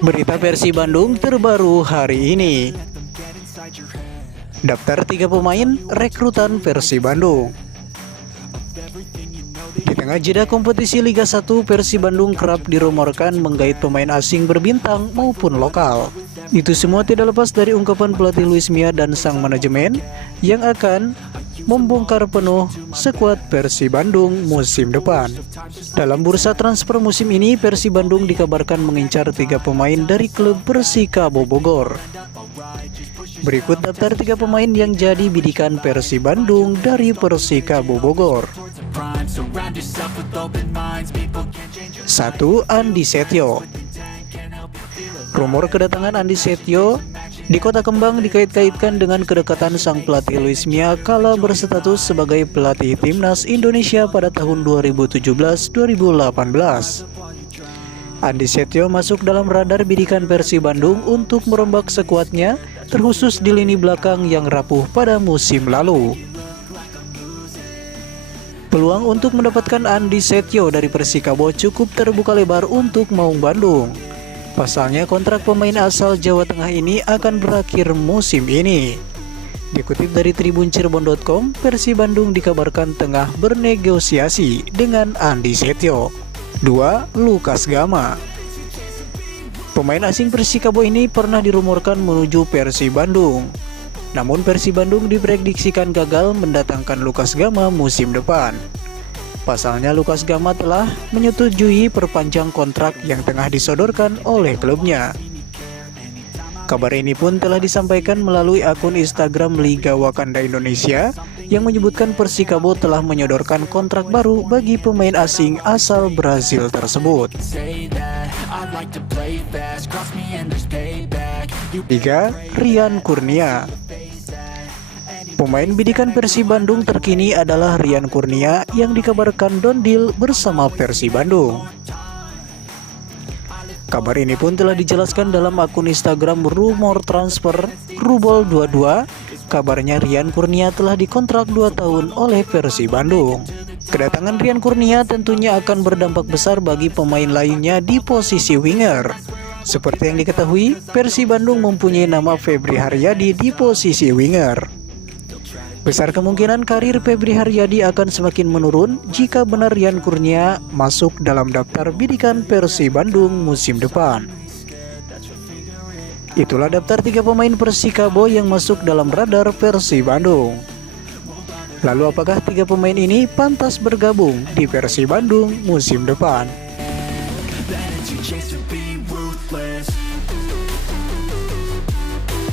Berita Persib Bandung terbaru hari ini. Daftar 3 pemain rekrutan Persib Bandung. Di tengah jeda kompetisi Liga 1, Persib Bandung kerap dirumorkan menggait pemain asing berbintang maupun lokal. Itu semua tidak lepas dari ungkapan pelatih Luis Mia dan sang manajemen yang akan membongkar penuh skuad Persib Bandung musim depan. Dalam bursa transfer musim ini, Persib Bandung dikabarkan mengincar 3 pemain dari klub Persikabo Bogor. Berikut daftar 3 pemain yang jadi bidikan Persib Bandung dari Persikabo Bogor. 1. Andi Setio. Rumor kedatangan Andi Setio di Kota Kembang dikait-kaitkan dengan kedekatan sang pelatih Luis Mia kala berstatus sebagai pelatih timnas Indonesia pada tahun 2017-2018. Andi Setio masuk dalam radar bidikan Persib Bandung untuk merombak skuadnya, terkhusus di lini belakang yang rapuh pada musim lalu. Peluang untuk mendapatkan Andi Setio dari Persikabo cukup terbuka lebar untuk Maung Bandung. Pasalnya kontrak pemain asal Jawa Tengah ini akan berakhir musim ini. Dikutip dari tribuncirebon.com, Persib Bandung dikabarkan tengah bernegosiasi dengan Andi Setio. 2. Lukas Gama. Pemain asing Persikabo ini pernah dirumorkan menuju Persib Bandung. Namun Persib Bandung diprediksikan gagal mendatangkan Lukas Gama musim depan. Pasalnya Lukas Gama telah menyetujui perpanjang kontrak yang tengah disodorkan oleh klubnya. Kabar ini pun telah disampaikan melalui akun Instagram Liga Wakanda Indonesia yang menyebutkan Persikabo telah menyodorkan kontrak baru bagi pemain asing asal Brazil tersebut. 3. Rian Kurnia. Pemain bidikan Persib Bandung terkini adalah Rian Kurnia yang dikabarkan don-deal bersama Persib Bandung. Kabar ini pun telah dijelaskan dalam akun Instagram Rumor Transfer Rubol22. Kabarnya Rian Kurnia telah dikontrak 2 tahun oleh Persib Bandung. Kedatangan Rian Kurnia tentunya akan berdampak besar bagi pemain lainnya di posisi winger. Seperti yang diketahui, Persib Bandung mempunyai nama Febri Haryadi di posisi winger. Besar kemungkinan karir Febri Haryadi akan semakin menurun jika benar Rian Kurnia masuk dalam daftar bidikan Persib Bandung musim depan. Itulah daftar 3 pemain Persikabo yang masuk dalam radar Persib Bandung. Lalu apakah 3 pemain ini pantas bergabung di Persib Bandung musim depan?